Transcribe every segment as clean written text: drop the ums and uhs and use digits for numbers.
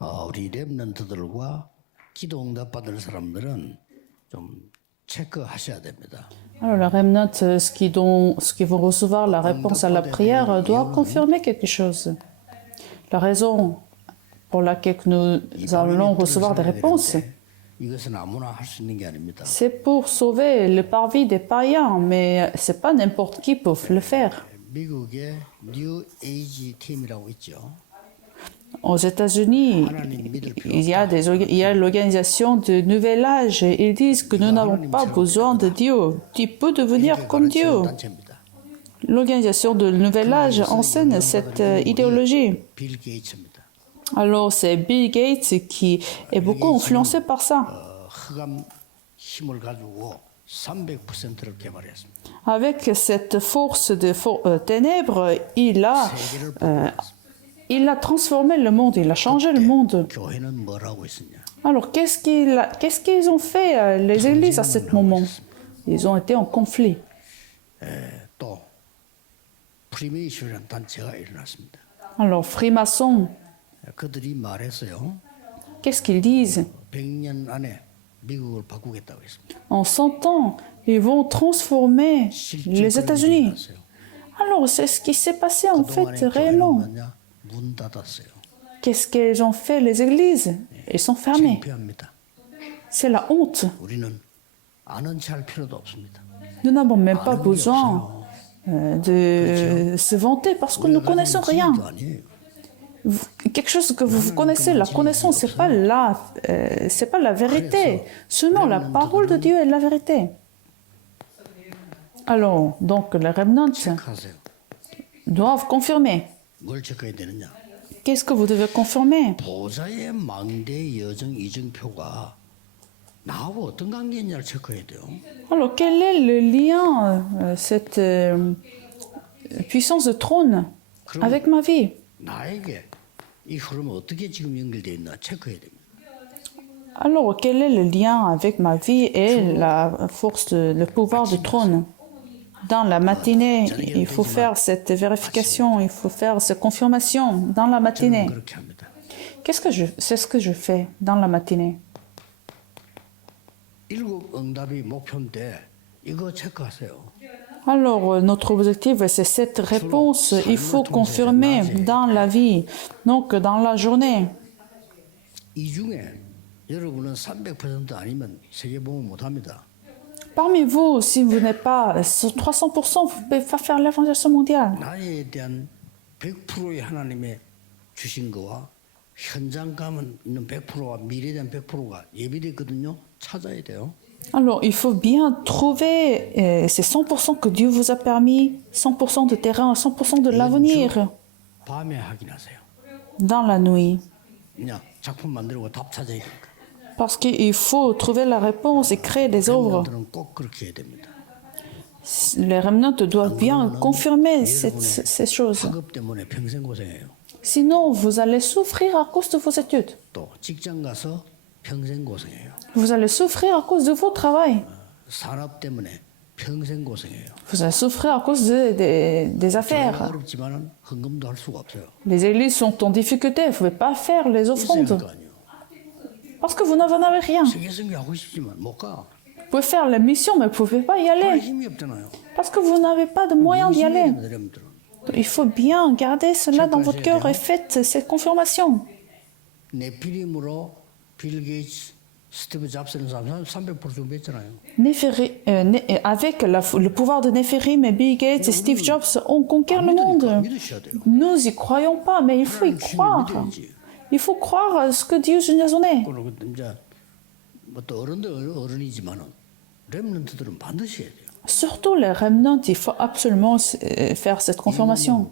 우리 렘넌트들과 기도 응답 받을 사람들은 좀 체크하셔야 됩니다. Alors, les remnants, ceux qui vont recevoir la réponse à la prière, doivent confirmer quelque chose. La raison pour laquelle nous allons recevoir des réponses, 이것은 아무나 할 수 있는 게 아닙니다. c'est pour sauver le parvis des païens, mais c'est pas n'importe qui peut le faire. 미국의 뉴 에이지 팀이라고 있죠. Aux États-Unis, il y a l'organisation de Nouvel Âge. Ils disent que nous n'avons pas besoin de Dieu. Tu peux devenir comme Dieu. 단체입니다. L'organisation de Nouvel Âge enseigne cette idéologie. 빌 게이츠입니다. Alors, c'est Bill Gates qui est beaucoup influencé par ça. 흑암 힘을 가지고 300%를 개발했습니다. Avec cette force de ténèbres, il a transformé le monde, il a changé le monde. 교회는 뭘 하고 있었냐? Alors, qu'est-ce qu'ils ont fait, les églises, à ce moment? Ils ont été en conflit. 또 프리메이션이라는 단체가 일어났습니다. Alors, Freemason, 그들이 말했어요. qu'est-ce qu'ils disent? 100년 안에 미국을 바꾸겠다고 했습니다. En 100 ans, ils vont transformer les États-Unis. Alors, c'est ce qui s'est passé en fait réellement. 뭐냐? 문 닫았어요. Qu'est-ce qu'ils ont fait, les églises? Ils sont fermés. 창피합니다. C'est la honte. 우리는 아는 체 할 필요도 없습니다. Nous n'avons même pas besoin de se vanter parce que nous ne connaissons rien. 아니에요. Quelque chose que vous connaissez, la connaissance, c'est pas la vérité. Seulement la parole de Dieu est la vérité. Alors, donc, les remnants 체크하세요. doivent confirmer. 뭘 체크해야 되느냐? Qu'est-ce que vous devez confirmer? 보좌의 망대 여정 이정표가 나하고 어떤 관계냐를 체크해야 돼요. Alors, quel est le lien, cette puissance de trône avec ma vie? 나에게 이 흐름은 어떻게 지금 연결되어 있나 체크해야 됩니다. Alors, quel est le lien avec ma vie et la force, le pouvoir du trône? Dans la matinée, il faut faire cette vérification, il faut faire cette confirmation dans la matinée. 그렇게 합니다. C'est ce que je fais dans la matinée. 일곱 응답이 목표인데 이거 체크하세요. Alors, notre objectif, c'est cette réponse. Il faut confirmer dans la vie, donc dans la journée. 이 중에 여러분은 300% 아니면 세계복음 못합니다. Parmi vous, si vous n'êtes pas sur 300%, vous ne pouvez pas faire l'évangélisation mondiale. 나에 대한 100%의 하나님의 주신 거와 현장감은 있는 100%와 미래에 대한 100%가 예비됐거든요. 찾아야 돼요. Alors, il faut bien trouver ces 100% que Dieu vous a permis, 100% de terrain, 100% de l'avenir 밤에 확인하세요. dans la nuit. 그냥 작품 만들고 답 찾아야 되니까. Parce qu'il faut trouver la réponse et créer des œuvres. 렘넌트는 꼭 그렇게 해야 됩니다. Les remnants doivent bien confirmer ces choses. 학업 때문에 평생 고생해요. Sinon, vous allez souffrir à cause de vos études. 또 직장 가서 평생 고생해요. Vous allez souffrir à cause de votre travail. 산업 때문에 평생 고생해요. Vous allez souffrir à cause des affaires. 어렵지만은 헌금도 할 수가 없어요. Les églises sont en difficulté, vous ne pouvez pas faire les 있어야 할 offrandes. 거 아니에요. Parce que vous n'en avez rien. 세계성교 하고 싶지만 못 가. Vous pouvez faire la mission, mais vous ne pouvez pas y 할 aller. 힘이 없잖아요. Parce que vous n'avez pas de moyens d'y aller. 렘넌트들은. Il faut bien garder cela dans votre cœur et faites cette confirmation. 네피림으로 빌 게이츠, 스티브 잡스는 300% 준비했잖아요. Avec le pouvoir de Néphirim et Bill Gates et Steve Jobs, on conquiert le monde. 믿으셔야 돼요. Nous y croyons pas, mais il faut y croire. Il faut croire à ce que Dieu nous en est. 그리고 이제 뭐또 어른이지만은 렘넌트들은 반드시 해야 돼요. Surtout les remnants, il faut absolument faire cette confirmation.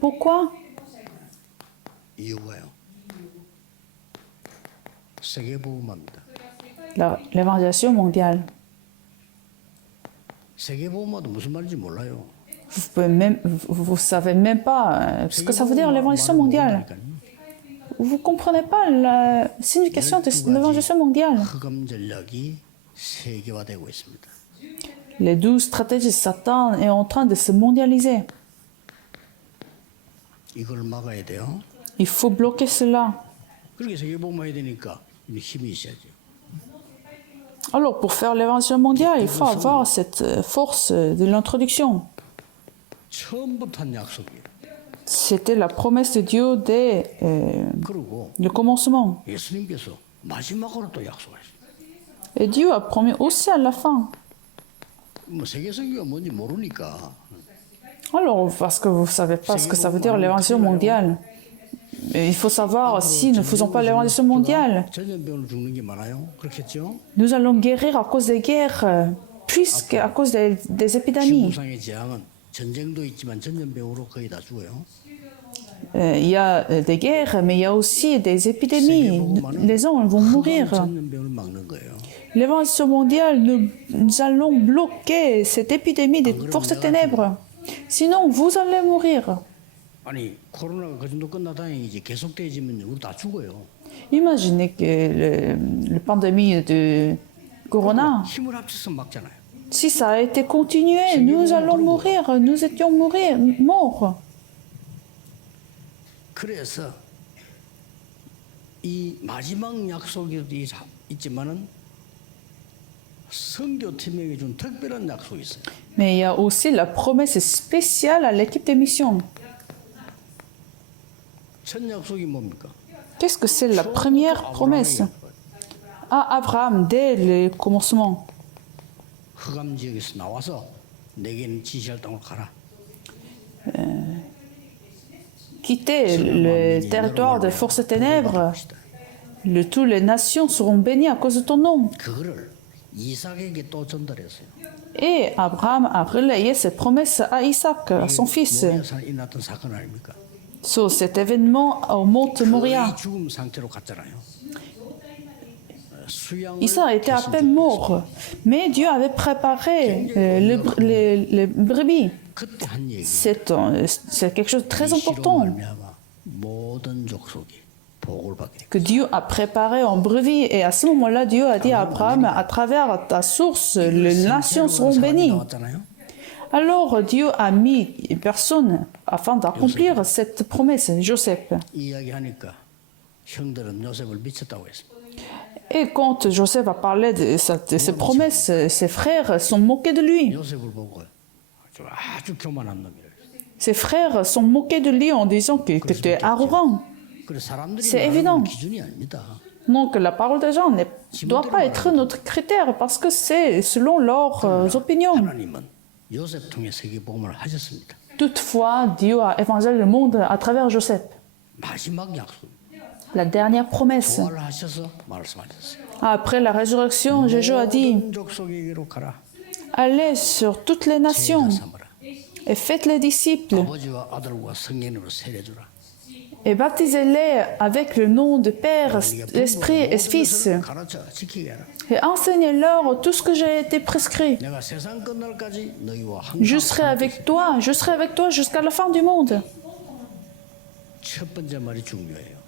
Pourquoi? 이유가요. 세계복음화입니다. L'évangélisation mondiale. 세계복음화도 무슨 말인지 몰라요. Vous savez même pas ce que ça veut dire l'évangélisation mondiale. Vous ne comprenez pas la signification de l'évangélisation mondiale. 흑암 전략이 세계화되고 있습니다. Les 12 stratégies de Satan est en train de se mondialiser. 이걸 막아야 돼요. Il faut bloquer cela. 그렇게 세계복음화 해야 되니까 힘이 있어야죠. Alors, pour faire l'évangile mondial, il faut avoir cette force de l'introduction. 처음부터 한 약속이에요. C'était la promesse de Dieu dès 그리고 le commencement. 예수님께서 마지막으로 또 약속하셨어요. Et Dieu a promis aussi à la fin. 뭐 세계선교가 뭔지 모르니까 Alors, parce que vous ne savez pas ce que ça veut dire l'évangile mondial. Mais il faut savoir, si nous ne faisons pas l'évangile mondial, 전염병으로 죽는 게 많아요. 그렇겠죠? nous allons guérir à cause des guerres, plus qu'à cause des épidémies. 지구상의 재앙은 전쟁도 있지만 전염병으로 거의 다 죽어요. Il y a des guerres, mais il y a aussi des épidémies. Les gens vont mourir. 전염병을 막는 거예요. L'évangile mondial, nous allons bloquer cette épidémie des forces ténèbres. Sinon, vous allez mourir. 아니 코로나가 그 정도 끝나 다행이지 계속되지면 우리 다 죽어요. Imaginez que la pandémie de Corona, 힘을 합쳐서 막잖아요. si ça a été continué, nous allons mourir, nous étions morts. 그래서 이 마지막 약속이 있지만은 선교팀에게 준 특별한 약속이 있어요. Mais il y a aussi la promesse spéciale à l'équipe de mission. 첫 약속이 뭡니까? Qu'est-ce que c'est la première promesse? À Abraham, dès le commencement. 흑암 지역에서 나와서 내게는 지시할 땅으로 가라. Quittez le territoire des forces ténèbres. Toutes les nations seront bénies à cause de ton nom. 그거를 이삭에게 또 전달했어요. Et Abraham a relayé cette promesse à Isaac, à son fils, 모리아산에 일어났던 사건 아닙니까? sur cet événement au mont Moria. 거의 죽음 상태로 갔잖아요. 수양을 Isaac était à peine mort, mais Dieu avait préparé les brebis. 그때 한 얘기. C'est quelque chose de très 이 시로 important 말미암아 모든 족속이 복을 받게. que Dieu a préparé en brebis. Et à ce moment-là, Dieu a dit à Abraham, à travers ta source, les nations seront bénies. 나왔잖아요. Alors Dieu a mis une personne afin d'accomplir cette promesse, Joseph. 이야기하니까 형들은 요셉을 미쳤다고 했습니다. Et quand Joseph a parlé de ces promesses, ses frères sont moqués de lui. 요셉을 보고 아주 교만한 놈이라. Ses frères sont moqués de lui en disant que tu es arrogant. 그래서 사람들이 C'est 말하는 évident. 기준이 아닙니다. Donc la parole des gens ne doit pas être notre critère parce que c'est selon leurs opinions. 하나님은 요셉 통해 세계복음을 하셨습니다. Toutefois, Dieu a évangélisé le monde à travers Joseph. 마지막 약속. La dernière promesse. 부활을 하셔서 말씀하셨어요. Après la résurrection, Jésus a dit, 모든 족속에게로 가라. allez sur toutes les nations 제자 삼으라. et faites les disciples 아버지와 아들과 성령으로 세례주라. et baptisez-les avec le nom de Père, l'Esprit et Fils 가르쳐 지키게 하라. et enseignez-leur tout ce que j'ai été prescrit. 내가 세상 끝날까지 너희와 Je 항상 serai avec toi jusqu'à la fin du monde. 첫 번째 말이 중요해요.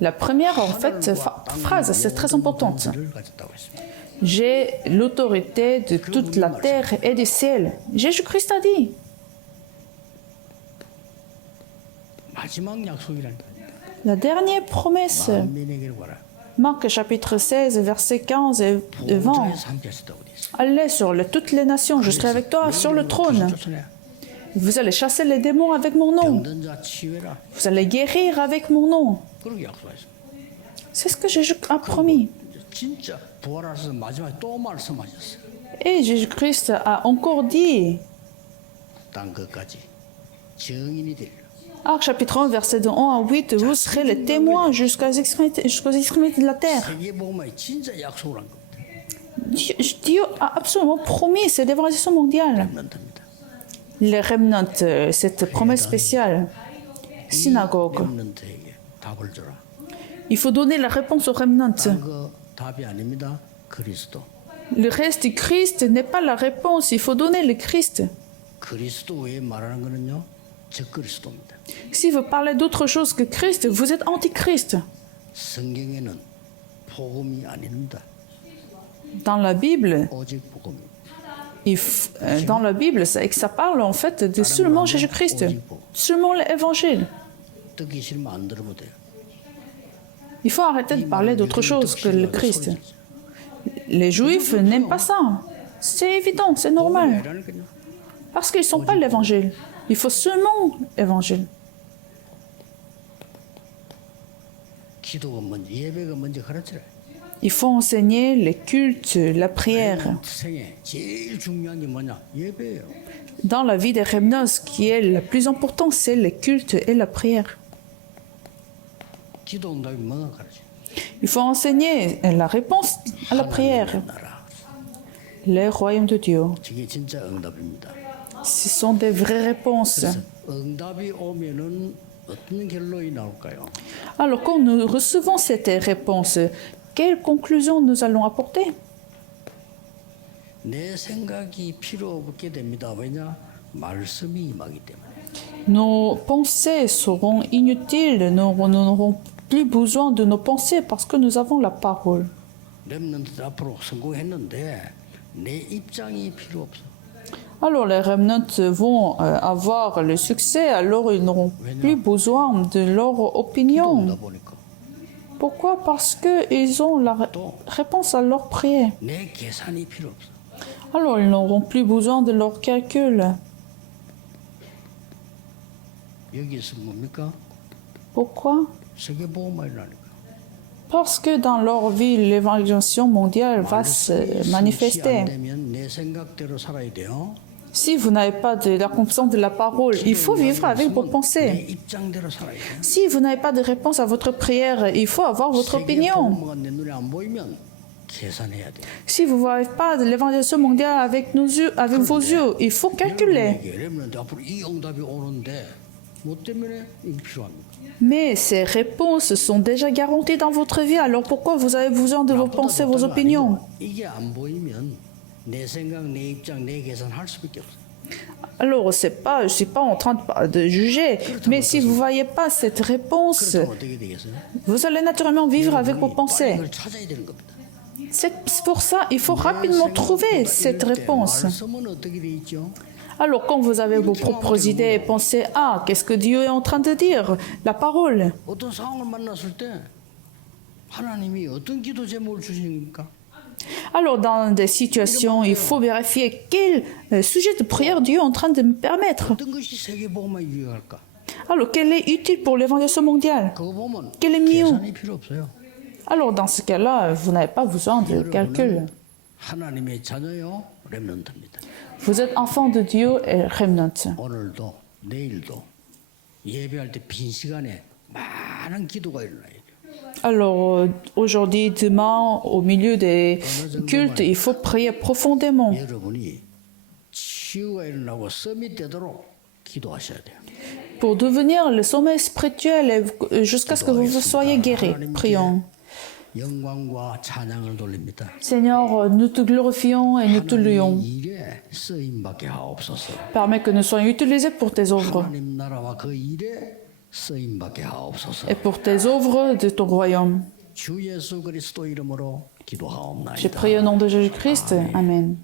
La première, en fait, phrase, c'est très importante. 를 가졌다고 했습니다. J'ai l'autorité de toute la terre et du ciel. Jésus-Christ a dit. 마지막 약속이라니까. La dernière promesse, 만민에게로 가라. Marc chapitre 16, versets 15 et 20. 보호자에서 함께 하셨다고 돼 있어요. Allez sur toutes les nations, je serai avec toi sur le trône. Vous allez chasser les démons avec mon nom. 병든 자 치유해라. Vous allez guérir avec mon nom. 그렇게 약속하셨습니다. C'est ce que Jésus a promis. 진짜 부활하셔서 마지막에 또 말씀하셨어요. Et Jésus-Christ a encore dit, 땅 끝까지 증인이 되리라. Arc chapitre 1, verset de 1 à 8, vous serez les témoins jusqu'aux extrémités de la terre. 세계복음화의 진짜 약속을 한 겁니다. Dieu a absolument promis cette évaluation mondiale. 렘넌트입니다. Les remnants, cette promesse spéciale, synagogue. 렘넌트에게 답을 줘라. Il faut donner la réponse aux remnants. 그 답이 아닙니다. 그리스도. Le reste du Christ n'est pas la réponse, il faut donner le Christ. 그리스도 외에 말하는 거는요. 적그리스도입니다. Si vous parlez d'autre chose que Christ, vous êtes antichrist. 성경에는 복음이 아닙니다. Dans la Bible, 오직 복음입니다. dans la Bible, ça parle en fait de seulement Jésus-Christ, seulement l'évangile. 듣기 싫으면 안 들으면 돼요. Il faut arrêter de parler d'autre chose que le Christ. Les Juifs n'aiment pas ça. C'est évident, c'est normal. Parce qu'ils ne sont pas l'Évangile. Il faut seulement l'Évangile. 기도가 먼저 예배가 먼저 가르쳐라. Il faut enseigner les cultes, la prière. 생에 제일 중요한 게 뭐냐? 예배예요. Dans la vie des Remnos, ce qui est le plus important, c'est les cultes et la prière. 기도 응답이 뭐가 가르쳐? Il faut enseigner la réponse à la prière, 나라. le royaume de Dieu. 저게 진짜 응답입니다. Ce sont des vraies réponses. 응답이 오면은 어떤 결론이 나올까요? Alors, quand nous recevons cette réponse, quelle conclusion nous allons apporter? 내 생각이 필요 없게 됩니다. 왜냐? 말씀이 임하기 때문에. Nos pensées seront inutiles, nous n'aurons plus besoin de nos pensées parce que nous avons la parole. 렘넌트 앞으로 성공했는데 내 입장이 필요 없어. Alors les remnants vont avoir le succès, alors ils n'auront plus besoin de leur opinion. 기도하다 보니까 Pourquoi? Parce qu'ils ont la réponse à leur prière. 내 계산이 필요 없어. Alors ils n'auront plus besoin de leur calcul. 여기서 뭡니까? Pourquoi? 세계보험이라니까. Parce que dans leur vie, l'évangélisation mondiale va se 안 manifester. 되면 내 생각대로 살아야 돼요. Si vous n'avez pas de la confiance de la parole, il faut vivre avec vos 내 pensées. 입장대로 살아야 돼. Si vous n'avez pas de réponse à votre prière, il faut avoir votre opinion. 세계보험가 내 눈에 안 보이면 계산해야 돼. Si vous ne voyez pas de l'évangélisation mondiale avec nos yeux, avec vos yeux, il faut calculer. 여러분한테 앞으로 이 응답이 오는데 뭐 때문에 이게 필요합니까? Mais ces réponses sont déjà garanties dans votre vie, alors pourquoi vous avez besoin de vos pensées, vos opinions? 이게 안 보이면 내 생각, 내 입장, 내 계산 할 수밖에 없어. Alors, je ne suis pas en train de juger, mais si vous ne voyez pas cette réponse, 그럼 어떻게 되겠어요? vous allez naturellement vivre avec vos 빨리 pensées. 그걸 찾아야 되는 겁니다. C'est pour ça il faut rapidement trouver cette réponse. 말씀은 어떻게 돼 있죠? Alors, quand vous avez vos propres idées, pensez, ah, qu'est-ce que Dieu est en train de dire? La parole. 어떤 상황을 만났을 때 하나님이 어떤 기도 제목을 주십니까? Alors, dans des situations, il faut vérifier quel sujet de prière Dieu est en train de me permettre. 어떤 것이 세계보험에 유효할까? Alors, quel est utile pour l'évangélisation mondiale? 그거 보면 Quel est mieux? 계산이 필요 없어요. Alors, dans ce cas-là, vous n'avez pas besoin de calcul. 하나님의 자녀요, 렘넌트입니다. Vous êtes enfant de Dieu et remnant. 오늘도 내일도 예배할 때 빈 시간에 많은 기도가 일어나야 돼요. Alors, aujourd'hui, demain, au milieu des cultes, il faut prier profondément. 여러분이 치유가 일어나고 썸이 되도록 기도하셔야 돼요. Pour devenir le sommet spirituel et jusqu'à ce que vous soyez guéris. Prions. 영광과 찬양을 돌립니다. Seigneur, nous te glorifions et nous te louons. 일에 쓰임받게 하옵소서. Permets que nous soyons utilisés pour tes œuvres 하나님 나라와 그 일에 쓰임받게 하옵소서. et pour tes œuvres de ton royaume. 주 예수 그리스도 이름으로 J'ai 기도하옵나이다. prié au nom de Jésus-Christ. Amen.